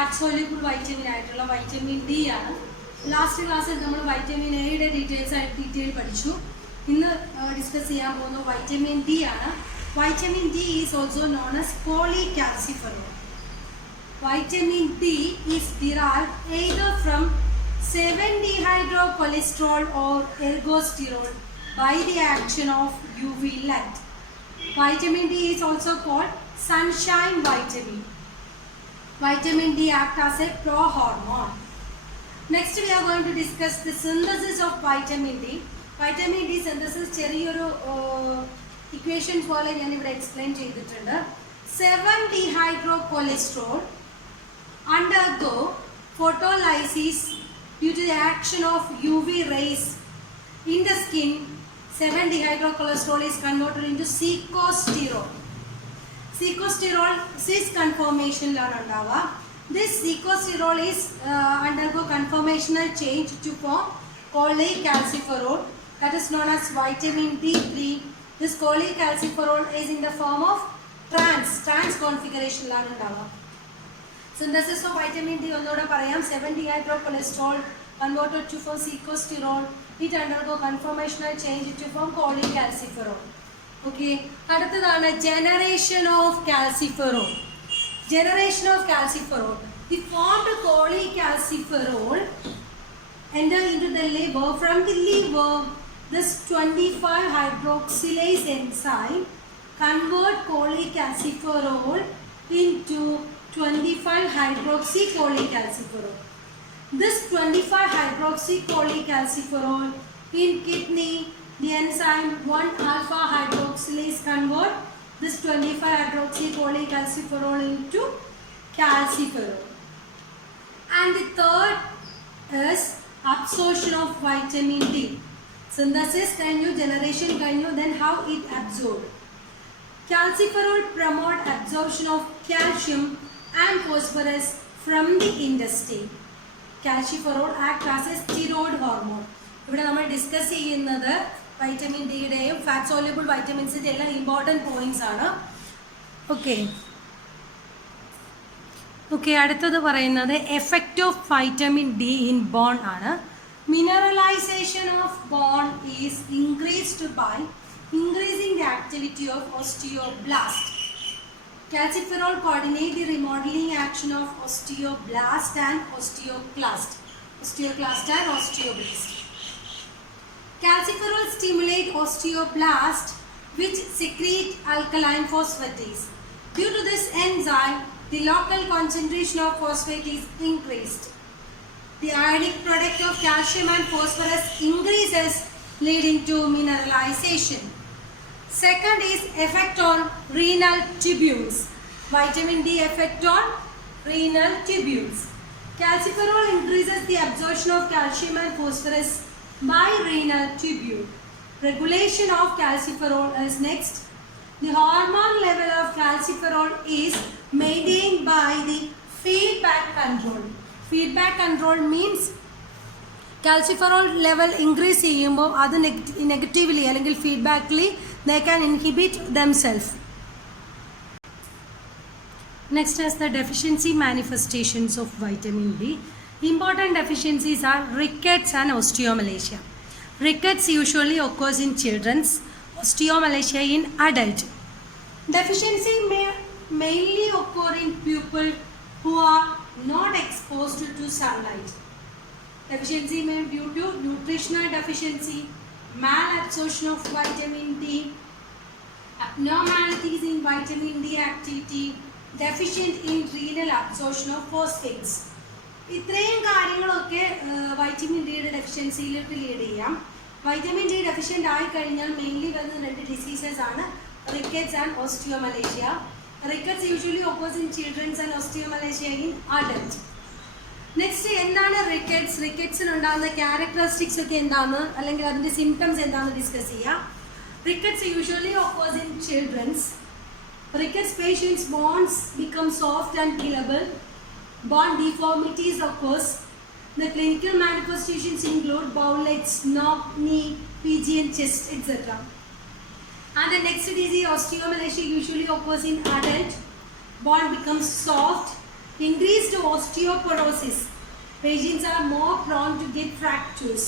fat soluble vitamin ആയിട്ടുള്ള vitamin D ആണ്. Last ക്ലാസ്സിൽ നമ്മൾ vitamin A യുടെ ഡീറ്റെയിൽ പഠിച്ചു. ഇന്ന് ഡിസ്കസ് ചെയ്യാൻ പോകുന്നത് vitamin D ആണ്. Vitamin D is also known as polycalciferol. Vitamin D is derived either from 7-dehydrocholesterol or ergosterol by the action of UV light. Vitamin D is also called sunshine vitamin. Vitamin D acts as a prohormone. Next we are going to discuss the synthesis of vitamin D. Vitamin D synthesis ചെറിയൊരു equations പോലെ ഞാൻ ഇവിടെ explain ചെയ്തിട്ടുണ്ട്. 7-dehydrocholesterol undergo photolysis due to the action of UV rays in the skin. 7-dehydrocholesterol is converted into secosterol. Secosterol cis conformation ലാണ് ഉണ്ടാവുക. This secosterol is undergo conformational change to form cholecalciferol, that is known as vitamin D3. This cholecalciferol is in the form of trans configuration ലാണ് ഉണ്ടാവുക. Synthesis of vitamin D ഒന്നുകൂടെ പറയാം. 7-dehydrocholesterol converted to form secosterol. It undergo conformational change to form cholecalciferol. Okay. അടുത്തതാണ് generation of calciferol. Generation of calciferol. The formed cholecalciferol enter into the liver. From the liver, this 25-hydroxylase enzyme convert cholecalciferol into 25-hydroxycholecalciferol. This 25-hydroxycholecalciferol in kidney, the enzyme 1-alpha-hydroxylase convert this 25-hydroxycholecalciferol into calciferol. And the third is absorption of vitamin D. Synthesis kanyu, generation kanyu, then how it absorbed. Calciferol promote absorption of calcium and phosphorus from the intestine. Calciferol act as a steroid hormone. ഇവിടെ നമ്മൾ discuss ചെയ്യുന്നത് vitamin ഡിയുടെയും fat soluble വൈറ്റമിൻസിൻ്റെ എല്ലാം important points ആണ്. Okay അടുത്തത് പറയുന്നത് effect of vitamin D in bone ആണ്. Mineralisation of bone is increased by increasing the activity of osteoblast. Calciferol coordinate the remodeling action of osteoblast and osteoclast. Osteoclast and osteoblast. Calciferol stimulate osteoblast which secrete alkaline phosphatase. Due to this enzyme, the local concentration of phosphate is increased. The ionic product of calcium and phosphorus increases, leading to mineralization. Second is effect on renal tubules. Vitamin D effect on renal tubules. Calciferol increases the absorption of calcium and phosphorus by renal tubule. Regulation of calciferol is next. The hormone level of calciferol is maintained by the feedback control. Feedback control means calciferol level increase ചെയ്യുമ്പോൾ അത് negatively അല്ലെങ്കിൽ ഫീഡ്ബാക്കിലി they can inhibit themselves. Next is the deficiency manifestations of vitamin D. Important deficiencies are rickets and osteomalacia. Rickets usually occurs in children, osteomalacia in adult. Deficiency may mainly occur in people who are not exposed to sunlight. Deficiency may be due to nutritional deficiency, malabsorption of vitamin D, abnormalities in vitamin D activity, deficient in renal absorption of phosphates. ഇത്രയും കാര്യങ്ങളൊക്കെ vitamin ഡിയുടെ ഡെഫിഷ്യൻസിയിലേക്ക് lead ചെയ്യാം. Vitamin D deficient ആയി കഴിഞ്ഞാൽ mainly വരുന്ന രണ്ട് diseases ആണ് rickets and osteomalacia. Rickets usually occurs in children and osteomalacia in adults. Next എന്താണ് റിക്കറ്റ്സ്, റിക്കറ്റ്സിനുണ്ടാകുന്ന ക്യാരക്ടറിസ്റ്റിക്സ് ഒക്കെ എന്താണ് അല്ലെങ്കിൽ അതിൻ്റെ സിംറ്റംസ് എന്താണെന്ന് ഡിസ്കസ് ചെയ്യാം. Rickets usually occurs in children's. Rickets patients' bones become soft and killable. Bone deformities occurs. The clinical manifestations include bowlegs, knock, knee, PG and chest, etc. And the next disease, osteomalacia, usually occurs in adult. Bone becomes soft, Increased osteoporosis. Patients are more prone to get fractures.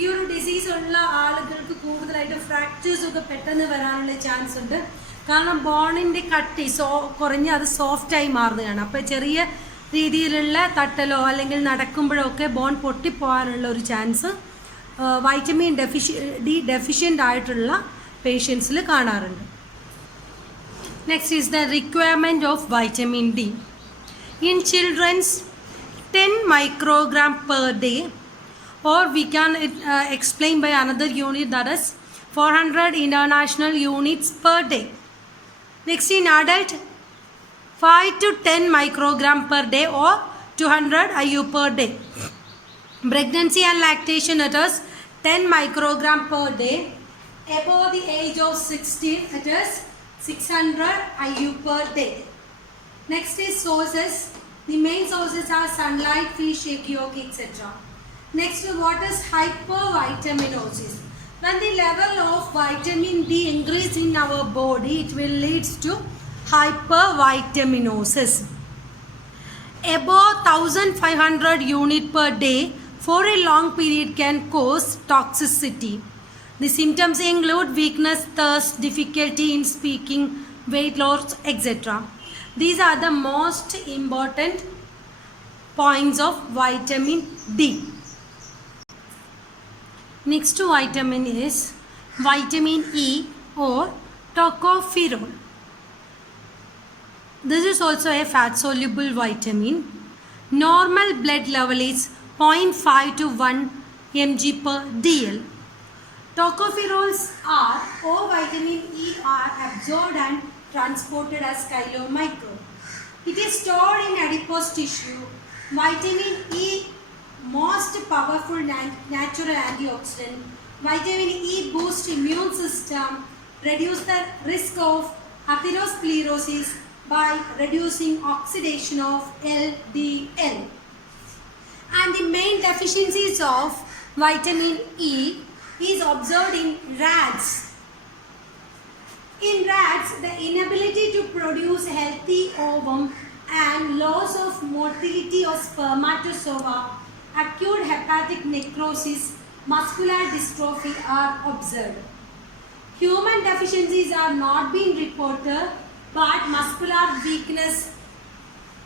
ഈ ഒരു disease ഉള്ള ആളുകൾക്ക് കൂടുതലായിട്ട് fractures ഒക്കെ പെട്ടെന്ന് വരാനുള്ള chance ഉണ്ട്. കാരണം ബോണിൻ്റെ കട്ടി കുറഞ്ഞ് അത് സോഫ്റ്റായി മാറുകയാണ്. അപ്പോൾ ചെറിയ രീതിയിലുള്ള തട്ടലോ അല്ലെങ്കിൽ നടക്കുമ്പോഴോ ഒക്കെ ബോൺ പൊട്ടിപ്പോകാനുള്ള ഒരു ചാൻസ് വൈറ്റമിൻ ഡി ഡെഫിഷ്യൻ്റ് ആയിട്ടുള്ള പേഷ്യൻസിൽ കാണാറുണ്ട്. Next is the requirement of vitamin D. In children's 10 microgram per day, or we can explain by another unit, that is 400 international units per day. Next, in adult 5 to 10 microgram per day or 200 IU per day. Pregnancy and lactation, it is 10 microgram per day. Above the age of 16, it is 600 IU per day. Next is sources. The main sources are sunlight, fish, egg yolk, etc. Next, what is hypervitaminosis? When the level of vitamin D increase in our body, it will lead to hypervitaminosis. Above 1500 unit per day for a long period can cause toxicity. The symptoms include weakness, thirst, difficulty in speaking, weight loss, etc. These are the most important points of vitamin D. Next vitamin is vitamin E or tocopherol. This is also a fat soluble vitamin. Normal blood level is 0.5 to 1 mg per dl. Tocopherols or vitamin E are absorbed and transported as chylomicron. It is stored in adipose tissue. Vitamin E, most powerful natural antioxidant. Vitamin E boosts immune system, reduce the risk of atherosclerosis by reducing oxidation of LDL. And the main deficiencies of vitamin E is observed in rats. In rats, the inability to produce healthy ovum and loss of motility of spermatozoa, acute hepatic necrosis, muscular dystrophy are observed. Human deficiencies are not being reported, but muscular weakness,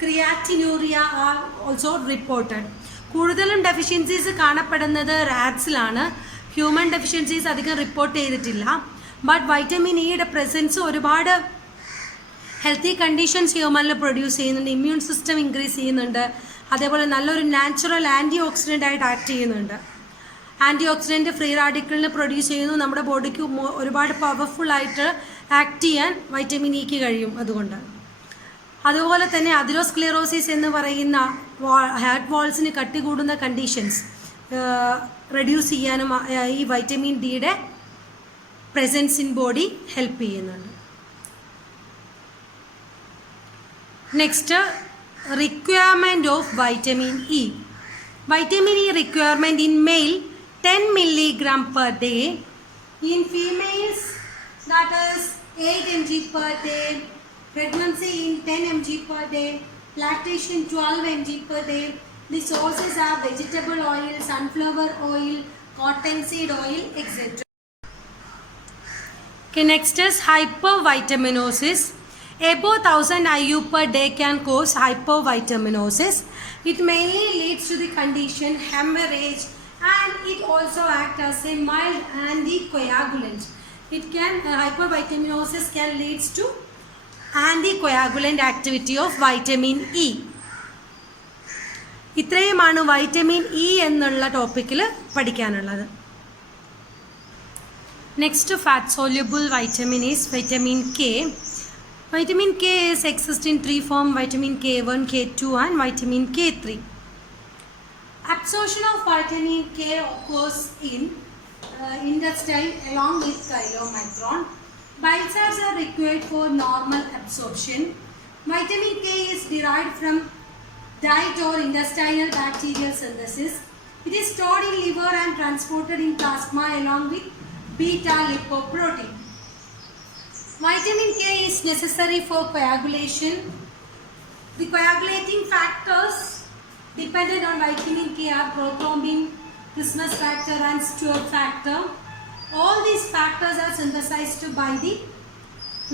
creatinuria are also reported. കൂടുതലും deficiencies കാണപ്പെടുന്നത് റാറ്റ്സിലാണ്. Human deficiencies അധികം report ചെയ്തിട്ടില്ല. But vitamin ഇയുടെ presence ഒരുപാട് healthy conditions ഹ്യൂമനിൽ produce ചെയ്യുന്നുണ്ട്. Immune system increase ചെയ്യുന്നുണ്ട്. അതേപോലെ നല്ലൊരു നാച്ചുറൽ ആൻറ്റി ഓക്സിഡൻ്റ് ആയിട്ട് ആക്ട് ചെയ്യുന്നുണ്ട്. ആൻറ്റി ഓക്സിഡൻറ്റ് ഫ്രീ റാഡിക്കലിന് പ്രൊഡ്യൂസ് ചെയ്യുന്നു. നമ്മുടെ ബോഡിക്ക് ഒരുപാട് പവർഫുള്ളായിട്ട് ആക്ട് ചെയ്യാൻ വൈറ്റമിൻ ഇക്ക് കഴിയും. അതുപോലെ തന്നെ അതിറോസ്ക്ലെറോസിസ് എന്ന് പറയുന്ന ഹാർട്ട് വാൾസിന് കട്ടി കൂടുന്ന കണ്ടീഷൻസ് റെഡ്യൂസ് ചെയ്യാനും ഈ വൈറ്റമിൻ ഡിയുടെ പ്രസൻസ് ഇൻ ബോഡി ഹെൽപ്പ് ചെയ്യുന്നുണ്ട്. Next, requirement of vitamin E. Vitamin E requirement in male 10 milligram per day. In females, that is 8 mg per day. Pregnancy in 10 mg per day. Lactation 12 mg per day. The sources are vegetable oil, sunflower oil, cottonseed oil, etc. Okay, next is hypervitaminosis. Above 1000 IU per day can cause hypervitaminosis. It mainly leads to the condition hemorrhage, and it also acts as a mild anticoagulant. Hypervitaminosis can lead to anticoagulant activity of vitamin E. ഇത്രയുമാണ് vitamin E എന്നുള്ള ടോപ്പിക്കിൽ പഠിക്കാനുള്ളത്. Next fat soluble vitamin is vitamin K. Vitamin K is exist in three forms: vitamin K1, K2 and vitamin K3. Absorption of vitamin K occurs in intestine along with chylomicron. Bile salts are required for normal absorption. Vitamin K is derived from diet or intestinal bacterial synthesis. It is stored in liver and transported in plasma along with beta lipoprotein. Vitamin K is necessary for coagulation. The coagulating factors dependent on vitamin K are prothrombin, Christmas factor and Stewart factor. All these factors are synthesized by the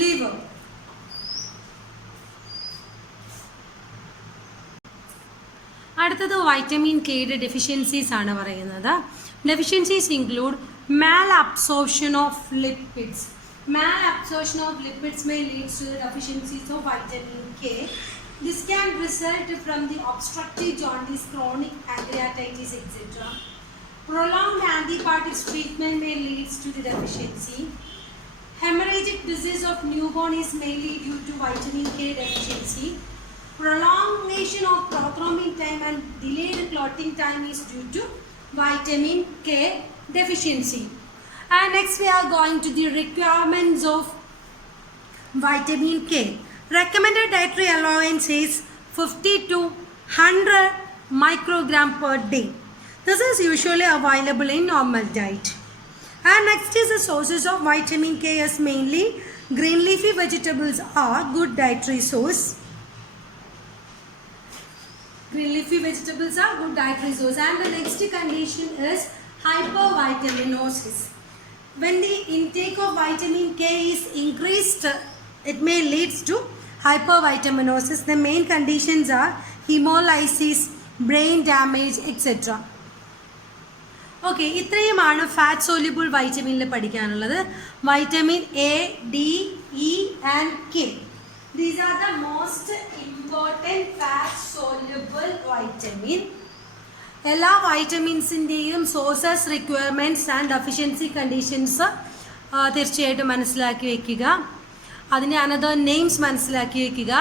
liver. അടുത്തത് vitamin കെയുടെ deficiencies ആണ് പറയുന്നത്. Deficiencies include malabsorption of lipids. Malabsorption of lipids may lead to the deficiencies of vitamin K. This can result from the obstructive jaundice, chronic pancreatitis, etc. Prolonged antibiotics treatment may lead to the deficiency. Hemorrhagic disease of newborn is mainly due to vitamin K deficiency. Prolongation of prothrombin time and delayed clotting time is due to vitamin K deficiency. And next we are going to the requirements of vitamin K. Recommended dietary allowance is 50 to 100 microgram per day. This is usually available in normal diet. And next is the sources of vitamin K is mainly green leafy vegetables are good dietary source. Green leafy vegetables are good dietary source. And the next condition is hypervitaminosis. When the intake of vitamin K is increased, it may lead to hypervitaminosis. The main conditions are hemolysis, brain damage, etc. Okay, ഇത്രയുമാണ് fat soluble വൈറ്റമിനിൽ പഠിക്കാനുള്ളത്. Vitamin A, D, E and K. These are the most important fat soluble vitamin. എല്ലാ വൈറ്റമിൻസിൻ്റെയും sources, requirements and deficiency conditions തീർച്ചയായിട്ടും മനസ്സിലാക്കി വയ്ക്കുക. അതിൻ്റെ another names മനസ്സിലാക്കി വയ്ക്കുക.